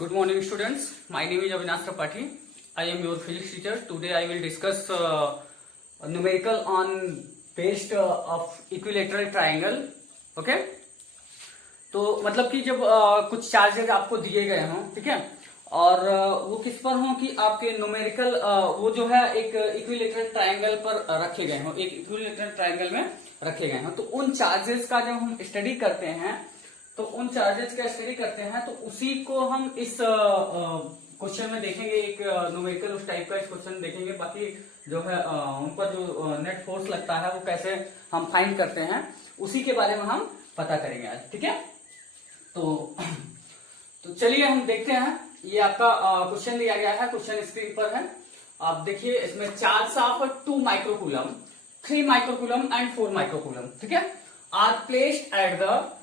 Good morning, students. My name is Avinash Tripathi. I am your physics teacher. Today I will discuss numerical on based of equilateral triangle. Okay? तो मतलब कि जब कुछ charges आपको दिए गए हों, ठीक है, और वो किस पर हों कि आपके न्यूमेरिकल वो जो है एक इक्विलेटरल ट्रायंगल पर रखे गए हों, एक इक्विलेटरल ट्रायंगल में रखे गए हों, तो उन चार्जेस का जब हम स्टडी करते हैं तो उन चार्जेस का स्टडी करते हैं तो उसी को हम इस क्वेश्चन में देखेंगे। एक न्यूमेरिकल उस टाइप का इस क्वेश्चन देखेंगे। बाकी जो है उन पर जो नेट फोर्स लगता है वो कैसे हम फाइंड करते हैं उसी के बारे में हम पता करेंगे आज, ठीक है। तो चलिए हम देखते हैं। ये आपका क्वेश्चन दिया गया है, क्वेश्चन स्क्रीन पर है, आप देखिए। इसमें charge of 2 microcoulomb, 3 microcoulomb and 4 microcoulomb, ठीक है, are placed at the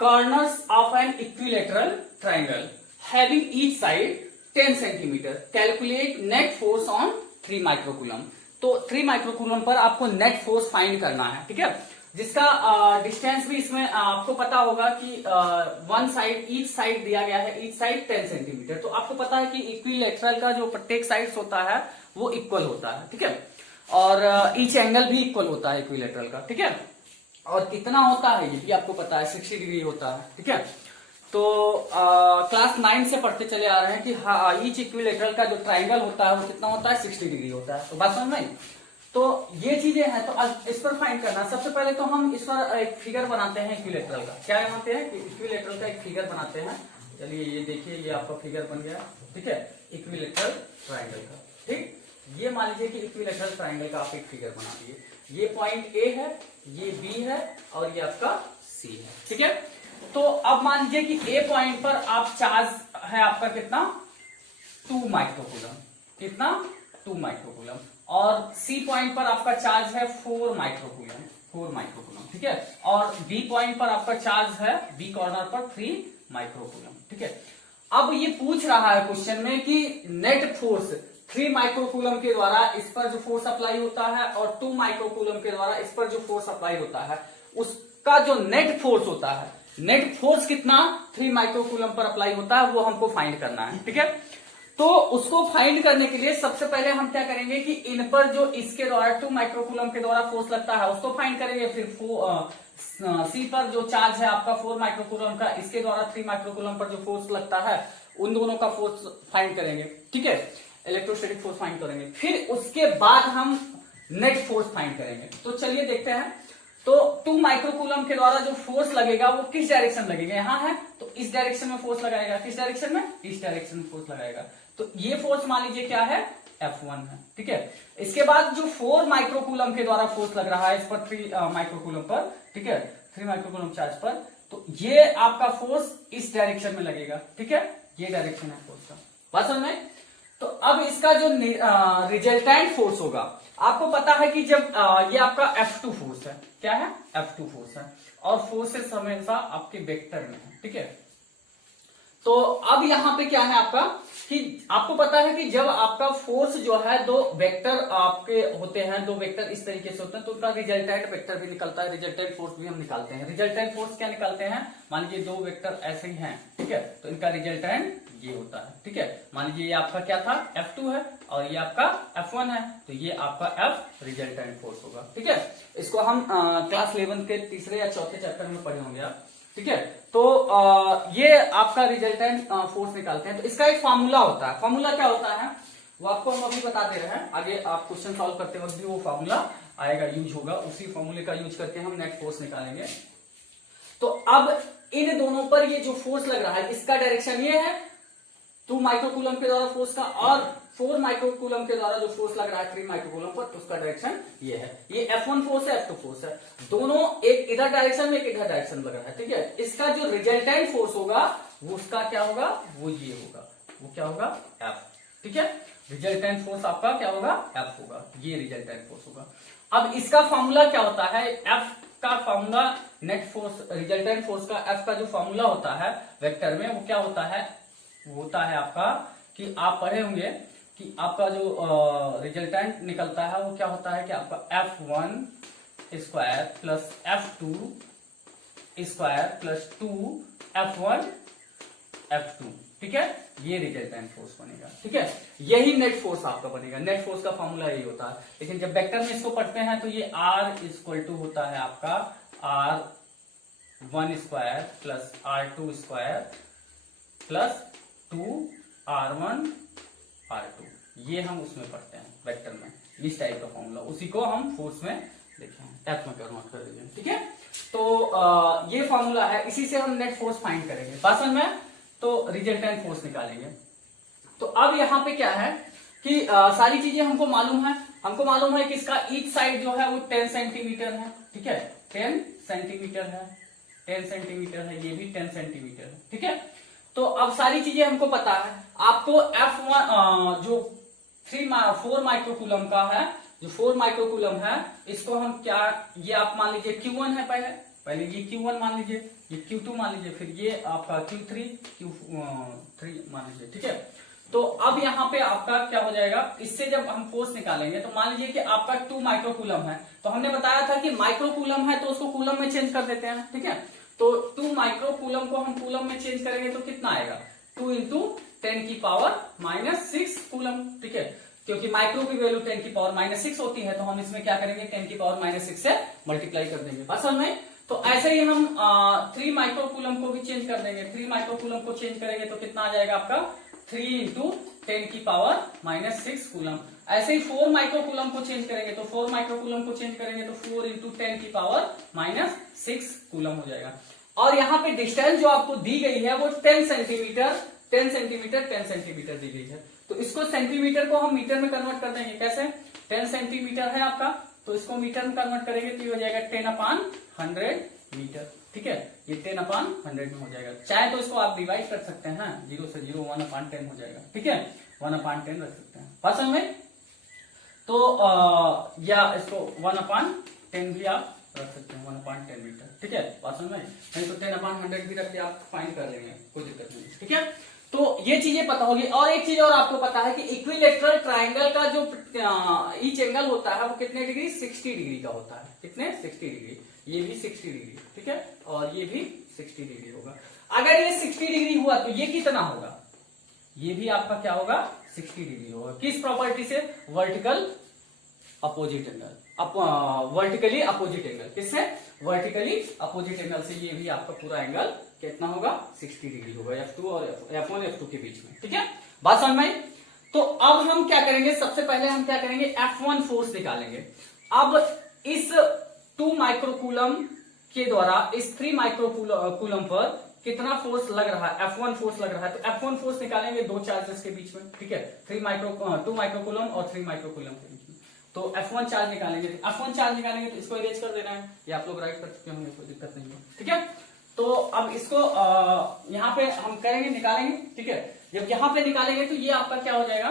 corners of an equilateral triangle having each side 10 centimeter. Calculate net force on 3 microcoulomb. तो 3 माइक्रोकूलम पर आपको नेट फोर्स फाइंड करना है, ठीक है, जिसका डिस्टेंस भी इसमें आपको पता होगा कि वन साइड, ईच साइड दिया गया है, ईच साइड 10 सेंटीमीटर। तो आपको पता है कि इक्विलेटरल का जो प्रत्येक साइड होता है वो इक्वल होता है, ठीक है, और ईच एंगल भी इक्वल होता है इक्विलेटरल का, ठीक है। और कितना होता है ये भी आपको पता है, 60 डिग्री होता है, ठीक है। तो क्लास 9 से पढ़ते चले आ रहे हैं कि हाँ, ईच इक्विलेटरल का जो ट्रायंगल होता है वो कितना होता है, 60 डिग्री होता है। तो बात समझ में? तो ये चीजें हैं, तो आज इस पर फाइंड करना। सबसे पहले तो हम इस पर एक फिगर बनाते हैं इक्विलेटरल का। क्या बनाते हैं? इक्विलेटरल का एक फिगर बनाते हैं। चलिए ये देखिए, ये आपका फिगर बन गया, ठीक है, इक्विलेटरल ट्रायंगल का। ठीक, ये मान लीजिए कि इक्विलेटरल ट्रायंगल का आप एक फिगर बना दिए। ये पॉइंट ए है, ये बी है और ये आपका सी है, ठीक है। तो अब मान लीजिए कि ए पॉइंट पर आप चार्ज है आपका कितना, 2 माइक्रोकूलम, कितना, 2 माइक्रोकूलम, और सी पॉइंट पर आपका चार्ज है 4 माइक्रोकूलम, 4 माइक्रोकूलम, ठीक है, और बी पॉइंट पर आपका चार्ज है, बी कॉर्नर पर 3 माइक्रोकूलम, ठीक है। अब ये पूछ रहा है क्वेश्चन में कि नेट फोर्स 3 माइक्रोकूलम के द्वारा इस पर जो फोर्स अप्लाई होता है और 2 माइक्रोकूलम के द्वारा इस पर जो फोर्स अप्लाई होता है, उसका जो नेट फोर्स होता है, नेट फोर्स कितना 3 माइक्रोकूलम पर अप्लाई होता है वो हमको फाइंड करना है, ठीक है। तो उसको फाइंड करने के लिए सबसे पहले हम क्या करेंगे कि इन पर जो इसके द्वारा 2 माइक्रोकूलम के द्वारा फोर्स लगता है उसको फाइंड करेंगे। फिर सी पर जो चार्ज है आपका 4 माइक्रोकूलम का, इसके द्वारा 3 माइक्रोकूलम पर जो फोर्स लगता है उन दोनों का फोर्स फाइंड करेंगे, ठीक है, इलेक्ट्रोस्टैटिक फोर्स फाइंड करेंगे। फिर उसके बाद हम नेट फोर्स फाइंड करेंगे। तो चलिए देखते हैं। तो 2 माइक्रोकूलम के द्वारा जो फोर्स लगेगा वो किस डायरेक्शन लगेगा, यहां है तो इस डायरेक्शन में फोर्स लगाएगा, किस डायरेक्शन में, इस डायरेक्शन में फोर्स लगाएगा। तो ये फोर्स मान लीजिए क्या है, F1 है, ठीक है। इसके बाद जो 4 माइक्रोकूलम के द्वारा फोर्स लग रहा है इस पर 3 माइक्रोकूलम पर, ठीक है, 3 माइक्रोकूलम चार्ज पर, तो ये आपका फोर्स इस डायरेक्शन में लगेगा, ठीक है, ये डायरेक्शन है फोर्स का। बात समझ में? तो अब इसका जो रिजल्टेंट फोर्स होगा, आपको पता है कि जब ये आपका F2 फोर्स है, क्या है, F2 फोर्स है, और फोर्सेस हमेशा आपके वेक्टर में है, ठीक है। तो अब यहां पे क्या है आपका कि आपको पता है कि जब आपका फोर्स जो है दो वेक्टर आपके होते हैं, दो वेक्टर इस तरीके से होते हैं तो उनका रिजल्टेंट वेक्टर भी निकलता है, रिजल्टेंट फोर्स भी हम निकालते हैं। रिजल्टेंट फोर्स क्या निकालते हैं, मान लीजिए दो वेक्टर ऐसे ही हैं, ठीक है, तो इनका रिजल्टेंट ये होता है, ठीक है। मान लीजिए ये आपका क्या था, F2 है और ये आपका F1 है, तो ये आपका F रिजल्टेंट फोर्स होगा, ठीक है। इसको हम क्लास 11 के तीसरे या चौथे चैप्टर में पढ़े होंगे आप, ठीक है। तो ये आपका रिजल्टेंट फोर्स निकालते हैं। तो इसका एक फार्मूला होता है। फार्मूला क्या होता है वो आपको हम अभी बता दे रहे हैं, आगे आप क्वेश्चन सॉल्व करते वक्त भी वो फार्मूला आएगा, यूज होगा, उसी फार्मूले का यूज करके हम नेट फोर्स निकालेंगे। तो अब इन दोनों पर ये जो फोर्स लग रहा है इसका डायरेक्शन ये है 2 माइक्रोकूलम के द्वारा फोर्स का, और 4 माइक्रोकूलम के द्वारा जो फोर्स लग रहा है 3 माइक्रोकूलम पर, तो उसका डायरेक्शन ये है। ये F1 फोर्स है, F2 फोर्स है, दोनों एक इधर डायरेक्शन में एक इधर डायरेक्शन लग रहा है, ठीक है। इसका जो रिजल्टेंट फोर्स होगा वो उसका क्या होगा, वो ये होगा, वो क्या होगा, F, ठीक है। रिजल्टेंट फोर्स आपका क्या होगा, F होगा, ये रिजल्टेंट फोर्स होगा। अब इसका फॉर्मूला क्या होता है, F का formula, net force resultant force का F का जो फॉर्मूला होता है वेक्टर में, वो क्या होता है, वो होता है आपका कि आप पढ़े होंगे कि आपका जो रिजल्टेंट निकलता है वो क्या होता है कि आपका F1 square plus F2 square plus 2 F1 F2, ठीक है, ये रिजल्टेंट फोर्स बनेगा। ठीक है, यही नेट फोर्स आपका बनेगा। नेट फोर्स का फॉर्मूला यही होता है। लेकिन जब वेक्टर में इसको पढ़ते हैं तो ये R इक्वल टू होता है आपका R1 square plus R2 square plus 2R1 R2, ये हम उसमें पढ़ते हैं वेक्टर में, इस टाइप का फॉर्मूला। उसी को हम फोर्स में देखें, एफ में कन्वर्ट कर देंगे। ठीक है, तो ये फॉर्मूला है, इसी से हम नेट फोर्स फाइंड करेंगे। बासन में तो रिजल्टेंट फोर्स निकालेंगे। तो अब यहाँ पे क्या है कि सारी चीजें हमको मालूम है। हमको मालूम है कि इसका ईच साइड जो है वो 10 सेंटीमीटर है। ठीक है, 10 सेंटीमीटर है, 10 सेंटीमीटर है, ये भी 10 सेंटीमीटर है। ठीक है, तो अब सारी चीजें हमको पता है। आपको F1 जो 4 माइक्रोकूलम का है, जो 4 माइक्रोकूलम है, इसको हम क्या, ये आप मान लीजिए Q1 है, पहले ये Q1 मान लीजिए, ये Q2 मान लीजिए, फिर ये आपका Q3 मान लीजिए। ठीक है, तो अब यहाँ पे आपका क्या हो जाएगा, इससे जब हम फोर्स निकालेंगे तो मान लीजिए कि आपका 2 माइक्रोकूलम है, तो हमने बताया था कि माइक्रोकूलम है तो उसको कूलम में चेंज कर देते हैं। ठीक है, तो 2 माइक्रोकूलम को हम कूलम में चेंज करेंगे तो कितना आएगा, 2 इंटू 10 की पावर -6 कूलम। ठीक है, क्योंकि माइक्रो की वैल्यू 10 की पावर -6 होती है, तो हम इसमें क्या करेंगे, 10 की पावर -6 से मल्टीप्लाई कर देंगे। बस में तो ऐसे ही हम 3 माइक्रोकूलम को भी चेंज कर देंगे। 3 माइक्रोकूलम को चेंज करेंगे तो कितना आ जाएगा आपका, 3 इंटू 10 की पावर -6 कूलम। ऐसे ही 4 माइक्रोकूलम को चेंज करेंगे तो 4 माइक्रोकूलम को चेंज करेंगे तो 4 इंटू 10 की पावर -6 कूलम हो जाएगा। और यहाँ पे डिस्टेंस जो आपको दी गई है वो 10 सेंटीमीटर 10 सेंटीमीटर 10 सेंटीमीटर दी गई है। तो इसको सेंटीमीटर को हम मीटर में कन्वर्ट कर देंगे। कैसे, 10 सेंटीमीटर है आपका, तो इसको मीटर में कन्वर्ट करेंगे तो ये हो जाएगा 10/100 मीटर। ठीक है, ये 10/100 में हो जाएगा। चाहे तो इसको आप डिवाइड कर सकते हैं, 0 से 0 1/10 हो जाएगा। ठीक है, 1/10 रख सकते हैं पसंद में, तो या इसको 1/10 भी आप रख सकते हैं, 1/10 मीटर। ठीक है, पसंद में, नहीं तो 10/100 भी रख के आप फाइंड कर लेंगे, कोई दिक्कत नहीं। ठीक है, तो ये चीजें पता होगी। और एक चीज और आपको पता है कि इक्विलेटरल ट्रायंगल का जो ईच एंगल होता है वो कितने डिग्री, 60 डिग्री का होता है। कितने, 60 डिग्री। ये भी 60 डिग्री। ठीक है, और ये भी 60 डिग्री होगा। अगर ये 60 डिग्री हुआ तो ये कितना होगा, ये भी आपका क्या होगा, 60 डिग्री होगा। किस प्रॉपर्टी से, vertical opposite angle, vertically opposite angle. किससे, वर्टिकली अपोजिट एंगल से ये भी आपका पूरा एंगल कितना होगा, 60 डिग्री होगा, F2 और F1 F2 के बीच में। ठीक है, बात समझ में। तो अब हम क्या करेंगे, सबसे पहले हम क्या करेंगे, F1 फोर्स निकालेंगे। अब इस 2 माइक्रोकूलम के द्वारा इस 3 माइक्रोकूलम पर कितना फोर्स लग रहा है, F1 फोर्स लग रहा है। तो F1 फोर्स निकालेंगे दो चार्जेस के बीच में। ठीक है, 2 माइक्रोकूलम और 3 माइक्रोकूलम के बीच में। तो F1 चार्ज निकालेंगे, तो F1 चार्ज निकालेंगे तो इसको इरेज कर देना है, ये आप लोग राइट कर चुके होंगे, कोई दिक्कत नहीं है। ठीक है, तो अब इसको यहाँ पे हम करेंगे, निकालेंगे। ठीक है, जब यहाँ पे निकालेंगे तो ये आपका क्या हो जाएगा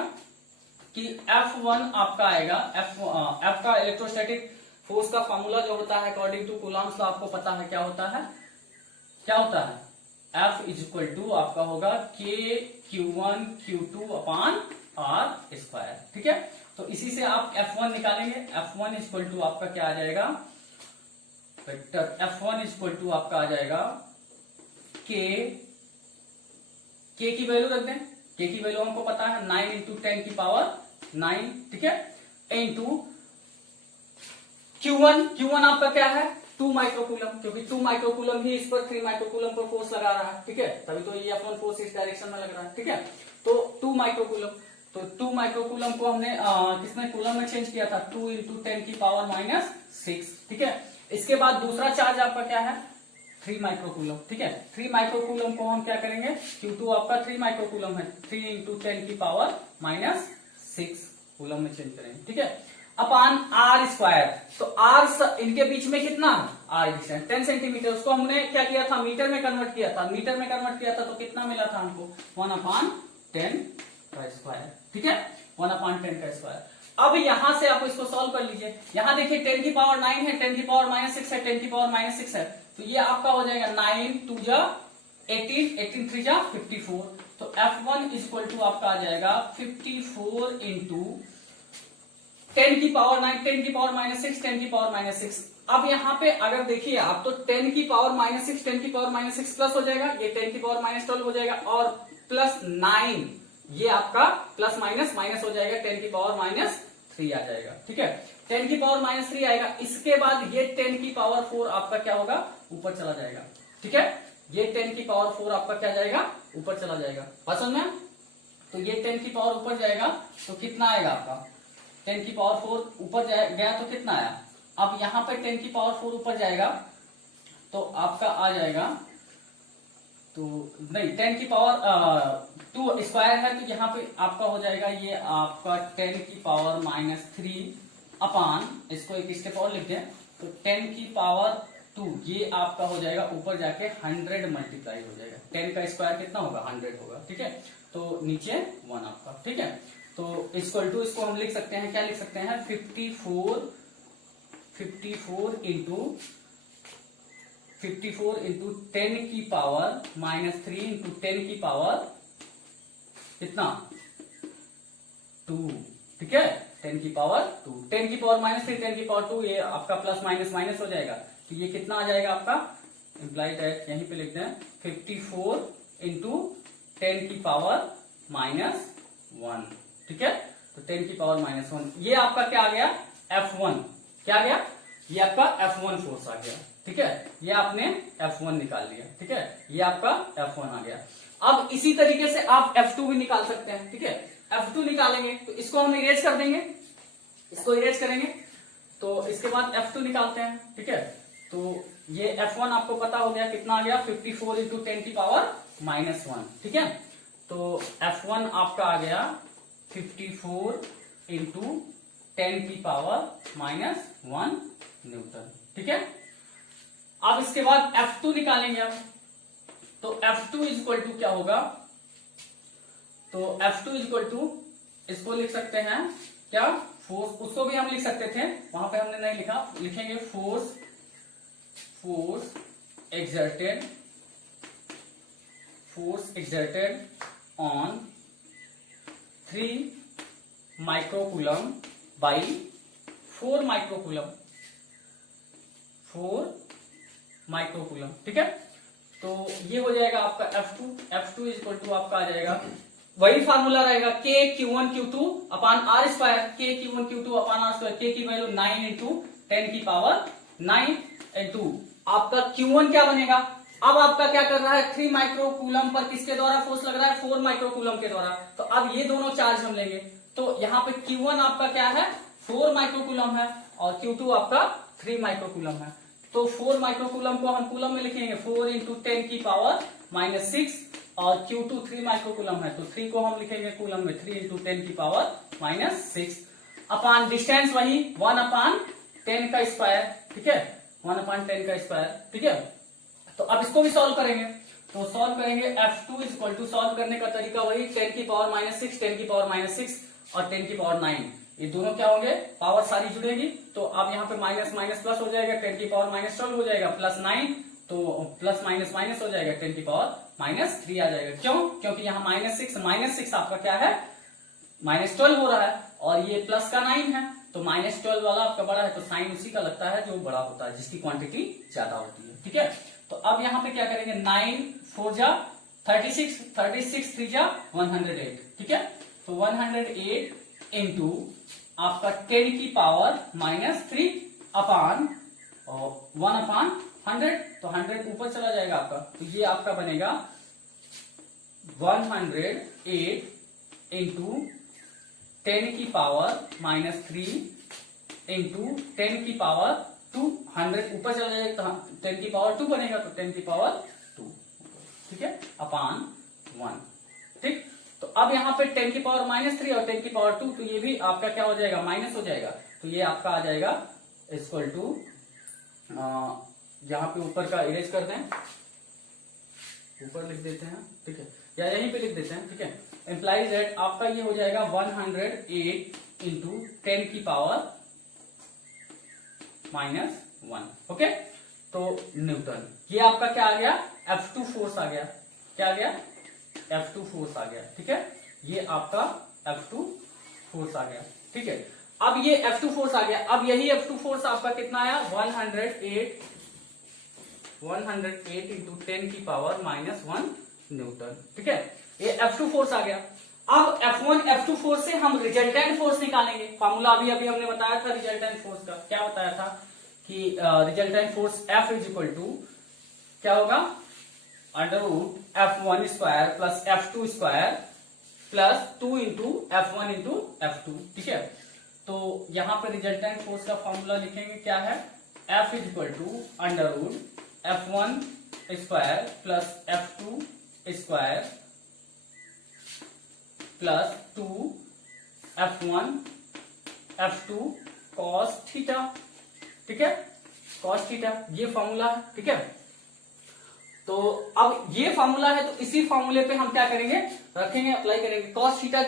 कि F1 आपका आएगा, F का इलेक्ट्रोस्टैटिक फोर्स का फॉर्मूला जो होता है अकॉर्डिंग टू कूलम्ब्स, आपको पता है क्या होता है, क्या होता है, F इज इक्वल टू आपका होगा K Q1 Q2/R²। ठीक है, तो इसी से आप F1 निकालेंगे। F1 इज इक्वल टू आपका क्या आ जाएगा, vector F1 is equal to आपका आ जाएगा K की वैल्यू रख दें, K की वैल्यू हमको पता है 9 इंटू 10 की पावर 9। ठीक है, इंटू Q1 आपका क्या है, 2 माइक्रोकूलम, क्योंकि 2 माइक्रोकूलम ही इस पर 3 माइक्रोकूलम पर फोर्स लगा रहा है। ठीक है, तभी तो ये F1 फोर्स इस डायरेक्शन में लग रहा है। ठीक है, तो 2 माइक्रोकूलम, तो 2 माइक्रोकूलम को हमने किसने कूलम में चेंज किया था, 2 इंटू 10 की पावर -6। ठीक है, इसके बाद दूसरा चार्ज आपका क्या है, 3 माइक्रोकूलम। ठीक है, 3 माइक्रोकूलम को हम क्या करेंगे, Q2 आपका 3 माइक्रोकूलम है, 3 इंटू 10 की पावर -6 कूलम में चेंज करेंगे। ठीक है, अपान R²। तो R इनके बीच में कितना, R डिस्टेंस 10 सेंटीमीटर, उसको हमने क्या किया था, मीटर में कन्वर्ट किया था। मीटर में कन्वर्ट किया था तो कितना मिला था हमको, 1/10 का स्क्वायर। ठीक है, 1/10 का स्क्वायर। अब यहां से आप इसको सॉल्व कर लीजिए। यहां देखिए 10 की पावर 9 है, 10 की पावर -6 है, 10 की पावर -6 है, तो ये आपका हो जाएगा 9 2 जा 18, 18 3 जा 54। तो F1 इज इक्वल टू आपका आ जाएगा 54 इंटू 10 की पावर 9, 10 की पावर -6, 10 की पावर -6, अब यहाँ पे अगर देखिए आप तो 10 की पावर -6 10 की पावर -6 प्लस हो जाएगा, ये 10 की पावर -12 हो जाएगा, और प्लस 9 ये आपका प्लस माइनस माइनस हो जाएगा, 10 की पावर -3 आ जाएगा। ठीक है, 10 की पावर -3 आएगा। इसके बाद ये 10 की पावर 4 आपका क्या होगा, ऊपर चला जाएगा। ठीक है, ये 10 की पावर 4 आपका क्या जाएगा, ऊपर चला जाएगा। बात समझ में? तो ये 10 की पावर ऊपर जाएगा तो कितना आएगा आपका, 10 की पावर 4 ऊपर गया तो कितना आया। अब यहाँ पे 10 की पावर 4 ऊपर जाएगा तो आपका आ जाएगा, तो नहीं 10 की पावर 2 स्क्वायर है, तो यहाँ पे आपका हो जाएगा ये आपका 10 की पावर -3 अपान, इसको एक स्टेप और लिख दें, तो 10 की पावर 2 ये आपका हो जाएगा ऊपर जाके 100 मल्टीप्लाई हो जाएगा। 10 का स्क्वायर कितना होगा, 100 होगा। ठीक है, तो नीचे 1 आपका। ठीक है, तो इक्वल टू इसको हम लिख सकते हैं, क्या लिख सकते हैं, 54 इंटू 10 की पावर -3 इंटू 10 की पावर कितना 2। ठीक है, 10 की पावर 2, 10 की पावर -3 10 की पावर 2, ये आपका प्लस माइनस माइनस हो जाएगा, तो ये कितना आ जाएगा आपका, इंप्लाइड दैट यहीं पे लिखते हैं 54 इंटू 10 की पावर -1। ठीक है, तो 10 की पावर -1, ये आपका क्या आ गया, F1। क्या आ गया, ये आपका F1 फोर्स आ गया। ठीक है, ये आपने F1 निकाल लिया। ठीक है, ये आपका F1 आ गया। अब इसी तरीके से आप F2 भी निकाल सकते हैं। ठीक है, F2 निकालेंगे तो इसको हम इरेज कर देंगे, इसको इरेज करेंगे, तो इसके बाद F2 निकालते हैं। ठीक है, तो ये F1 आपको पता हो गया, कितना आ गया, 54 इंटू 10 की पावर -1। ठीक है, तो F1 आपका आ गया 54 इंटू 10 की पावर -1 न्यूटन। ठीक है, अब इसके बाद F2 निकालेंगे हम, तो F2 इक्वल टू क्या होगा, तो F2 इक्वल टू इसको लिख सकते हैं क्या, फोर्स, उसको भी हम लिख सकते थे, वहां पे हमने नहीं लिखा, लिखेंगे force exerted on 3 microcoulomb by 4 microcoulomb, 4 microcoulomb. ठीक है, तो ये हो जाएगा आपका F2 इक्वल टू आपका आ जाएगा, वही फार्मूला रहेगा K Q1 Q2 अपान R square, K Q1 Q2 अपान R स्क्वायर, K की वैल्यू 9 इंटू 10 की पावर 9 इंटू आपका Q1 क्या बनेगा। अब आपका क्या कर रहा है, 3 माइक्रोकूलम पर किसके द्वारा फोर्स लग रहा है, 4 माइक्रोकूलम के द्वारा, तो अब ये दोनों चार्ज हम लेंगे, तो यहाँ पे Q1 आपका क्या है, 4 माइक्रोकूलम है, और Q2 आपका 3 माइक्रोकूलम है, तो 4 माइक्रोकूलम को हम कूलम में लिखेंगे, 4 इंटू 10 की पावर -6, और Q2 3 माइक्रोकूलम है, तो 3 को हम लिखेंगे कूलम में, 3 इंटू 10 की पावर -6 अपान डिस्टेंस वही 1 अपान 10 का स्क्वायर। ठीक है, 1 अपान 10 का स्क्वायर। ठीक है, तो अब इसको भी सॉल्व करेंगे, तो सॉल्व करेंगे F2 इक्वल टू, सॉल्व करने का तरीका वही 10 की पावर -6 10 की पावर -6 और 10 की पावर 9, ये दोनों क्या होंगे, पावर सारी जुड़ेगी, तो अब यहाँ पे माइनस माइनस प्लस हो जाएगा, 10 की पावर -12 हो जाएगा, प्लस 9, तो प्लस माइनस माइनस हो जाएगा, 10 की पावर -3 आ जाएगा। क्यों, क्योंकि यहाँ -6 आपका क्या है, -12 हो रहा है, और ये प्लस का 9 है, तो -12 वाला आपका बड़ा है, तो साइन उसी का लगता है जो बड़ा होता है, जिसकी क्वांटिटी ज्यादा होती है। ठीक है, तो अब यहाँ पे क्या करेंगे, 9 4 जा 36 36 3 जा 108। ठीक है, तो 108 इंटू आपका 10 की पावर -3 अपान 1 अपान 100, तो 100 ऊपर चला जाएगा आपका, तो ये आपका बनेगा 108 इंटू 10 की पावर -3 इंटू 10 की पावर 2, 100 ऊपर चला जाएगा, तो 10 की पावर 2 बनेगा, तो 10 की पावर 2। ठीक है, अपान 1। ठीक, तो अब यहाँ पे 10 की पावर -3 और 10 की पावर 2, तो ये भी आपका क्या हो जाएगा, माइनस हो जाएगा, तो ये आपका आ जाएगा इक्वल टू, यहाँ पे ऊपर का इरेज कर दें, ऊपर लिख देते हैं। ठीक है, या यहीं पे लिख देते हैं। ठीक है, एम्प्लाइज दैट आपका ये हो जाएगा 108 इंटू 10 की पावर -1। ओके, तो न्यूटन, ये आपका क्या आ गया, F2 फोर्स आ गया, क्या आ गया, F2 फोर्स आ गया। ठीक है, ये आपका F2 फोर्स आ गया। ठीक है, अब ये F2 फोर्स आ गया। अब यही F2 फोर्स आपका कितना आया, 108 इंटू 10 की पावर माइनस 1 न्यूटन। ठीक है, ये F2 फोर्स आ गया। अब F1 F2 फोर्स से हम रिजल्टेंट फोर्स निकालेंगे। फॉर्मूला अभी अभी हमने बताया था रिजल्टेंट फोर्स का, क्या बताया था कि resultant force F is equal to क्या होगा, under root F1 square plus F2 square plus 2 into F1 into F2। ठीक है, तो यहां पर रिजल्टेंट फोर्स का फॉर्मूला लिखेंगे, क्या है, F is equal to under root F1 square plus F2 square plus 2 F1 F2 cos theta. ठीक है, कॉस थीटा ये फॉर्मूला है। ठीक है, तो अब ये फॉर्मूला है, तो इसी फॉर्मूले पे हम क्या करेंगे, रखेंगे, अप्लाई करेंगे। कॉस थीटा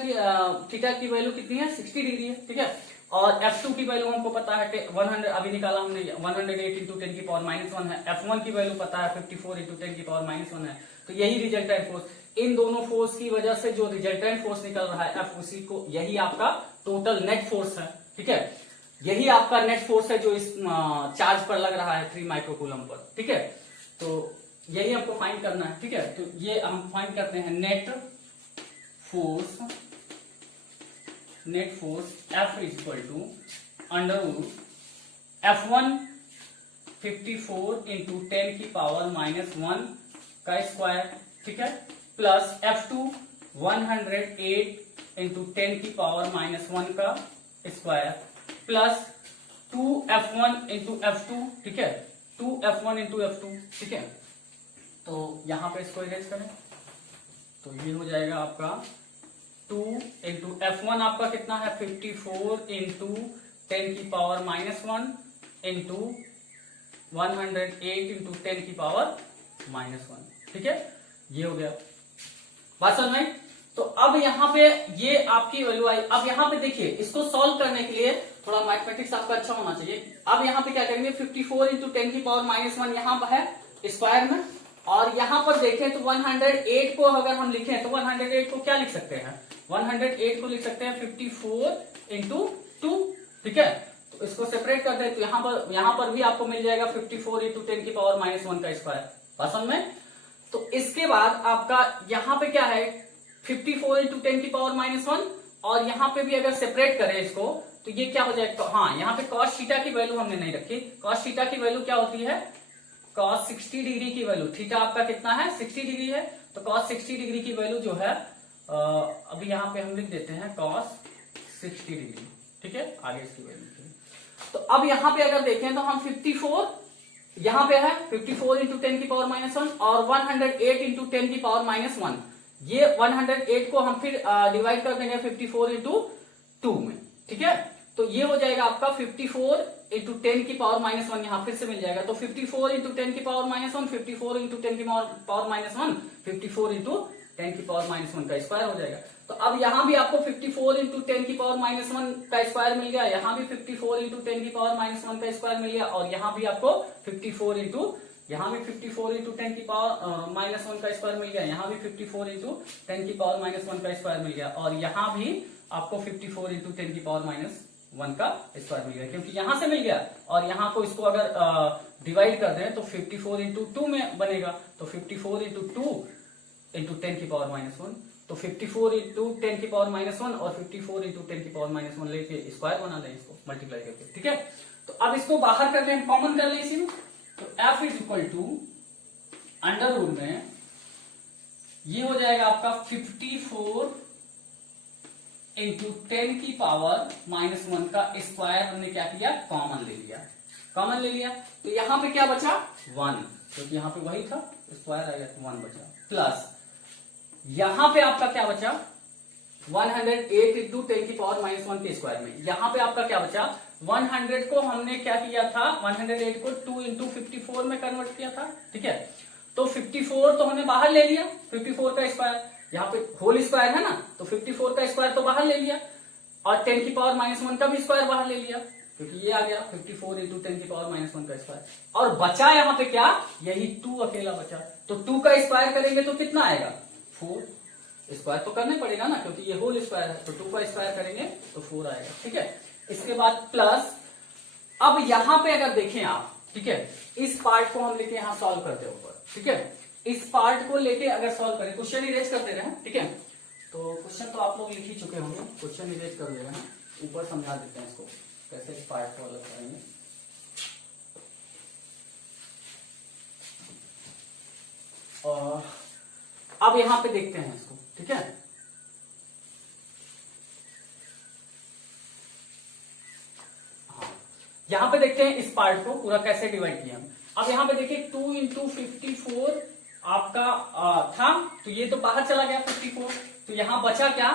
की वैल्यू कितनी है, 60 डिग्री है। ठीक है, और F2 की वैल्यू हमको पता है 100, अभी निकाला हमने, 108 इंटू 10 की पावर माइनस 1 है। F1 की वैल्यू पता है 54 इंटू 10 की पावर माइनस 1 है। तो यही रिजल्टेंट फोर्स, इन दोनों फोर्स की वजह से जो रिजल्टेंट फोर्स निकल रहा है F, उसी को, यही आपका टोटल नेट फोर्स है। ठीक है, यही आपका नेट फोर्स है जो इस चार्ज पर लग रहा है 3 माइक्रोकूलम पर। ठीक है, तो यही हमको फाइंड करना है। ठीक है, तो ये हम फाइंड करते हैं net force F is equal to under root F1 54 into 10 की पावर माइनस 1 का स्क्वायर। ठीक है, प्लस F2 108 इंटू 10 की पावर माइनस 1 का square plus 2F1 into F2। ठीक है, 2F1 इंटू F2। ठीक है, तो यहां पे इसको इरेज करें तो ये हो जाएगा आपका 2 इंटू F1 आपका कितना है 54 इंटू 10 की पावर माइनस 1 इंटू 108 इंटू 10 की पावर माइनस 1। ठीक है, ये हो गया, बात समझ में। तो अब यहाँ पे ये आपकी वैल्यू आई। अब यहाँ पे देखिए, इसको सॉल्व करने के लिए थोड़ा मैथमेटिक्स आपका अच्छा होना चाहिए। अब यहाँ पे क्या करेंगे, 54 इंटू 10 की पावर माइनस 1 यहाँ पर है स्क्वायर में, और यहाँ पर देखें तो 108 को अगर हम लिखें तो 108 को क्या लिख सकते हैं, 108 को लिख सकते हैं 54 इंटू 2। ठीक है, तो इसको सेपरेट कर दे तो यहाँ पर भी आपको मिल जाएगा 54 इंटू 10 की पावर माइनस 1 का स्क्वायर। पसंद में, तो इसके बाद आपका यहाँ पे क्या है 54 इंटू 10 की पावर माइनस 1, और यहाँ पे भी अगर सेपरेट करें इसको तो ये क्या हो जाएगा, हाँ यहाँ पे कॉस थीटा की वैल्यू हमने नहीं रखी। कॉस थीटा की वैल्यू क्या होती है, कॉस 60 डिग्री की वैल्यू, थीटा आपका कितना है 60 डिग्री है, तो कॉस 60 डिग्री की वैल्यू जो है अभी यहाँ पे हम लिख देते हैं कॉस 60 डिग्री। ठीक है, आगे इसकी वैल्यू। तो अब यहाँ पे अगर देखें तो हम 54 यहाँ पे है 54 इंटू 10 की पावर माइनस 1 और 108 इंटू 10 की पावर माइनस 1, ये 108 को हम फिर डिवाइड कर देंगे 54 इंटू 2 में। ठीक है, तो ये हो जाएगा आपका 54 इंटू 10 की पावर माइनस 1, यहाँ फिर से मिल जाएगा। तो 54 इंटू 10 की पावर माइनस 1, 54 इंटू 10 की पावर माइनस 1, 54 इंटू 10 की पावर माइनस 1 का स्क्वायर हो जाएगा। तो अब यहाँ भी आपको 54 इंटू 10 की पावर माइनस 1 का स्क्वायर मिल गया, यहाँ भी 54 इंटू 10 की पावर माइनस 1 का स्क्वायर मिल गया, और यहाँ भी आपको 54 इंटू, यहाँ भी 54 इंटू 10 की पावर माइनस 1 का स्क्वायर मिल गया, यहाँ भी 54 इंटू 10 की पावर माइनस 1 का स्क्वायर मिल गया, और यहाँ भी आपको 54 इंटू 10 की पावर माइनस 1 का स्क्वायर मिल गया, क्योंकि यहां से मिल गया और यहाँ को इसको अगर डिवाइड कर दें तो 54 इंटू 2 में बनेगा, तो 54 इंटू 2 इंटू 10 की पावर माइनस 1, तो 54 इंटू 10 की पावर माइनस 1 और 54 इंटू 10 की पावर माइनस 1 लेके स्क्वायर बना लें, इसको मल्टीप्लाई करके। ठीक है, तो अब इसको बाहर कर लें, कॉमन कर लें इसी में, तो F is equal to under root में ये हो जाएगा आपका 54 इंटू 10 की पावर माइनस 1 का स्क्वायर, हमने क्या किया, कॉमन ले लिया, कॉमन ले लिया, तो यहां पे क्या बचा 1, क्योंकि यहां पे वही था स्क्वायर आएगा तो 1 बचा, प्लस यहां पे आपका क्या बचा 108 इंटू 10 की पावर माइनस 1 के स्क्वायर में, यहां पे आपका क्या बचा 100 को हमने क्या किया था 108 को 2 इंटू 54 में कन्वर्ट किया था। ठीक है, तो 54 तो हमने बाहर ले लिया, 54 का स्क्वायर, यहाँ पे होल स्क्वायर है ना, तो 54 का स्क्वायर तो बाहर ले लिया, और 10 की पावर माइनस 1 का भी स्क्वायर बाहर ले लिया, क्योंकि ये आ गया 54 इंटू 10 की पावर माइनस 1 का स्क्वायर, और बचा यहाँ पे क्या, यही 2 अकेला बचा, तो 2 का स्क्वायर करेंगे तो कितना आएगा 4, स्क्वायर तो करना पड़ेगा ना, क्योंकि ये होल स्क्वायर है, तो 2 का स्क्वायर करेंगे तो 4 आएगा। ठीक है, इसके बाद प्लस। अब यहां पे अगर देखें आप, ठीक है, इस पार्ट को हम लेके यहां सॉल्व करते हैं ऊपर, ठीक है, इस पार्ट को लेके अगर सॉल्व करें, क्वेश्चन इरेज कर दे रहे हैं, ठीक है, तो क्वेश्चन तो आप लोग लिख ही चुके होंगे, क्वेश्चन इरेज कर दे रहे हैं, ऊपर समझा देते हैं इसको कैसे इस पार्ट को अलग करेंगे। और अब यहां पे देखते हैं इसको, ठीक है, हाँ, यहां पे देखते हैं इस पार्ट को पूरा कैसे डिवाइड किया हम। अब यहां पे देखिए 2 इंटू 54 आपका था, तो ये तो बाहर चला गया 54, तो यहां बचा क्या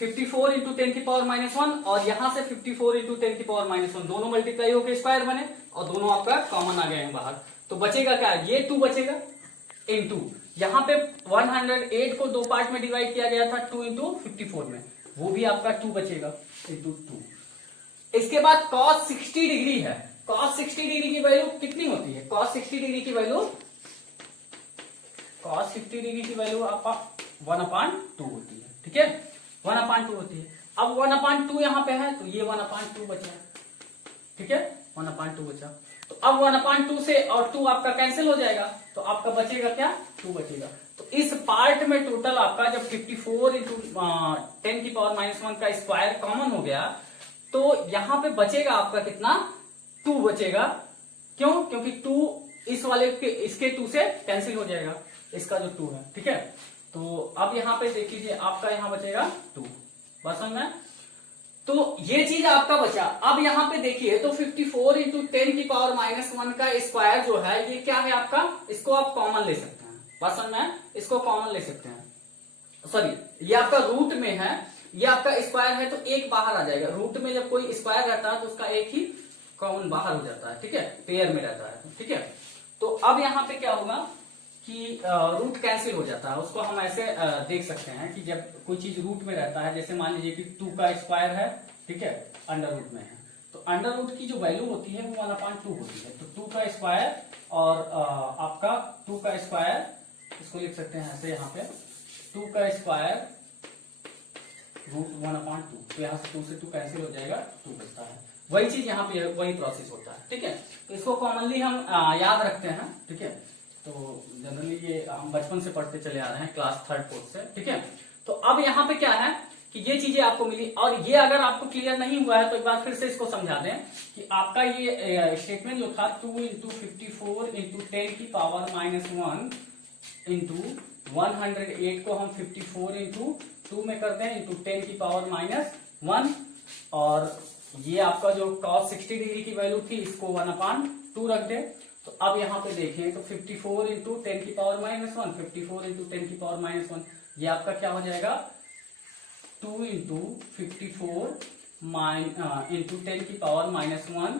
54 इंटू 10 की पावर -1, और यहां से 54 इंटू 10 की पावर -1 दोनों मल्टीप्लाई होकर स्क्वायर बने और दोनों आपका कॉमन आ गए हैं बाहर। तो बचेगा क्या, ये 2 बचेगा इंटू यहां पे 108 को 2 पार्ट में डिवाइड किया गया था 2 इंटू 54 में, वो भी आपका 2 बचेगा इंटू 2। इसके बाद cos 60 डिग्री है, cos 60 डिग्री की वैल्यू कितनी होती है, cos 60 डिग्री की वैल्यू, cos 60 डिग्री की वैल्यू आपका 1/2 होती है, ठीक है, 1/2 होती है। अब 1/2 यहां पे है तो ये 1/2 बचा, ठीक है, 1/2 बचा। तो अब 1/2 से और 2 आपका कैंसिल हो जाएगा, तो आपका बचेगा क्या 2 बचेगा। तो इस पार्ट में टोटल आपका जब 54 इंटू 10 की पावर -1 का स्क्वायर कॉमन हो गया, तो यहां पे बचेगा आपका कितना 2 बचेगा। क्यों, क्योंकि 2 इस वाले के इसके 2 से कैंसिल हो जाएगा, इसका जो 2 है, ठीक है। तो अब यहां पे देख लीजिए आपका यहां बचेगा 2, बस समझ में। तो ये चीज आपका बचा। अब यहां पे देखिए तो 54 इंटू 10 की पावर -1 का स्क्वायर जो है ये क्या है आपका, इसको आप कॉमन ले सकते हैं, बस समझ में, इसको कॉमन ले सकते हैं। सॉरी, ये आपका रूट में है, ये आपका स्क्वायर है तो एक बाहर आ जाएगा। रूट में जब कोई स्क्वायर रहता है तो उसका एक ही कॉमन बाहर हो जाता है, ठीक है, पेयर में रहता है, ठीक है। तो अब यहाँ पे क्या होगा कि रूट कैंसिल हो जाता है, उसको हम ऐसे देख सकते हैं कि जब कोई चीज रूट में रहता है, जैसे मान लीजिए कि 2 का स्क्वायर है, ठीक है, अंडर रूट में है, तो अंडर रूट की जो वैल्यू होती है वो 1/2 होती है। तो 2 का स्क्वायर और आपका 2 का स्क्वायर, इसको लिख सकते हैं ऐसे, यहाँ पे 2 का स्क्वायर रूट 1/2, तो यहाँ से 2 से 2 कैंसिल हो जाएगा, 2 बचता है। वही चीज यहाँ पे वही प्रोसेस होता है, ठीक है। तो इसको कॉमनली हम याद रखते हैं, ठीक है। तो जनरली ये हम बचपन से पढ़ते चले आ रहे हैं, क्लास 3rd 4th से, ठीक है। तो अब यहाँ पे क्या है कि ये चीजें आपको मिली, और ये अगर आपको क्लियर नहीं हुआ है तो एक बार फिर से इसको समझा दें कि आपका ये स्टेटमेंट जो था 2 इंटू 54 इंटू 10 की पावर -1 इंटू 108 को हम 54 इंटू 2 में कर दें इंटू 10 की पावर -1, और ये आपका जो cos 60 डिग्री की वैल्यू थी इसको 1/2 रख दे। तो अब यहाँ पे देखें तो 54 इंटू 10 की पावर -1, 54 इंटू 10 की पावर -1, ये आपका क्या हो जाएगा 2 इंटू 54 इंटू 10 की पावर -1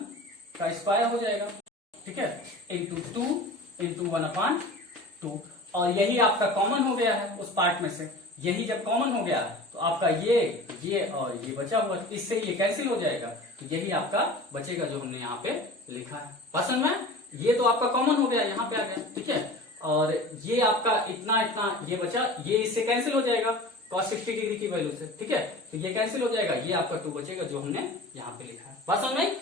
का स्क्वायर हो जाएगा, ठीक है, इंटू 2 इंटू 1/2, और यही आपका कॉमन हो गया है उस पार्ट में से। यही जब कॉमन हो गया तो आपका ये और ये बचा हुआ, इससे ये कैंसिल हो जाएगा, तो यही आपका बचेगा जो हमने यहाँ पे लिखा है। पसंद में, ये तो आपका कॉमन हो गया, यहाँ पे आ गया, ठीक है, और ये आपका इतना इतना ये बचा, ये इससे कैंसिल हो जाएगा cos 60 डिग्री की वैल्यू से, ठीक है, तो ये कैंसिल हो जाएगा, ये आपका 2 बचेगा जो हमने यहाँ पे लिखा है। बात समझ में।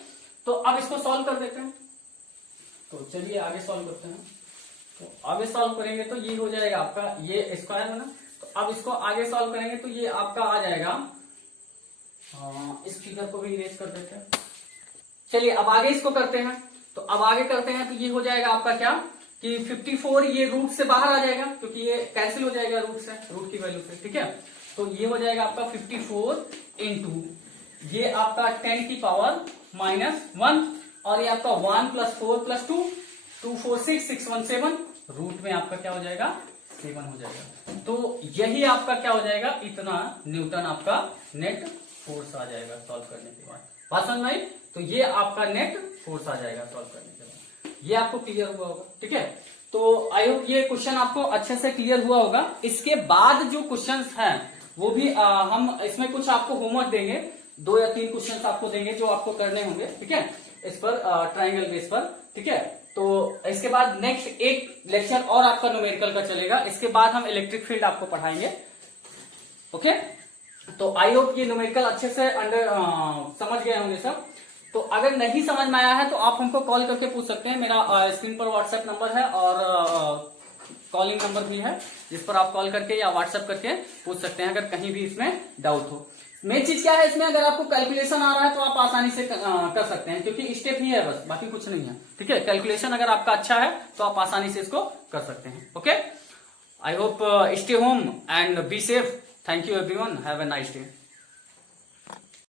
तो अब इसको सॉल्व कर देते हैं, तो चलिए आगे सॉल्व करते हैं। तो आगे सॉल्व करेंगे तो ये हो जाएगा आपका ये स्क्वायर बना। तो अब इसको आगे सॉल्व करेंगे तो ये आपका आ जाएगा, इस फिगर को भी इरेज कर देते हैं। चलिए अब आगे इसको करते हैं। तो अब आगे करते हैं तो ये हो जाएगा आपका क्या कि 54 ये रूट से बाहर आ जाएगा क्योंकि ये कैंसिल हो जाएगा रूट से, रूट की वैल्यू से, ठीक है। तो ये हो जाएगा आपका 54 इंटू ये आपका 10 की पावर -1, और ये आपका 1 + 4 + 2 2 4 6 6 1 7, रूट में आपका क्या हो जाएगा 7 हो जाएगा। तो यही आपका क्या हो जाएगा, इतना न्यूटन आपका नेट फोर्स आ जाएगा सॉल्व करने के बाद। बात समझ में आई। तो ये आपका नेट फोर्स आ जाएगा सॉल्व करने के बाद। ये आपको क्लियर हुआ होगा, ठीक है। तो आई होप ये क्वेश्चन आपको अच्छे से क्लियर हुआ होगा। इसके बाद जो क्वेश्चंस हैं वो भी हम इसमें कुछ आपको होमवर्क देंगे, 2 या 3 क्वेश्चंस आपको देंगे जो आपको करने होंगे, ठीक है, इस पर ट्राइंगल बेस पर, ठीक है। तो इसके बाद नेक्स्ट एक लेक्चर और आपका न्यूमेरिकल का चलेगा, इसके बाद हम इलेक्ट्रिक फील्ड आपको पढ़ाएंगे, ओके। तो आई होप ये न्यूमेरिकल अच्छे से समझ गए होंगे सब। तो अगर नहीं समझ में आया है तो आप हमको कॉल करके पूछ सकते हैं। मेरा स्क्रीन पर व्हाट्सएप नंबर है और कॉलिंग नंबर भी है, जिस पर आप कॉल करके या व्हाट्सएप करके पूछ सकते हैं अगर कहीं भी इसमें डाउट हो। मेन चीज क्या है इसमें, अगर आपको कैलकुलेशन आ रहा है तो आप आसानी से कर सकते हैं, क्योंकि स्टेप ही है बस, बाकी कुछ नहीं है। ठीक है, कैलकुलेशन अगर आपका अच्छा है तो आप आसानी से इसको कर सकते हैं। Okay, I hope stay home and be safe. Thank you everyone, have a nice day.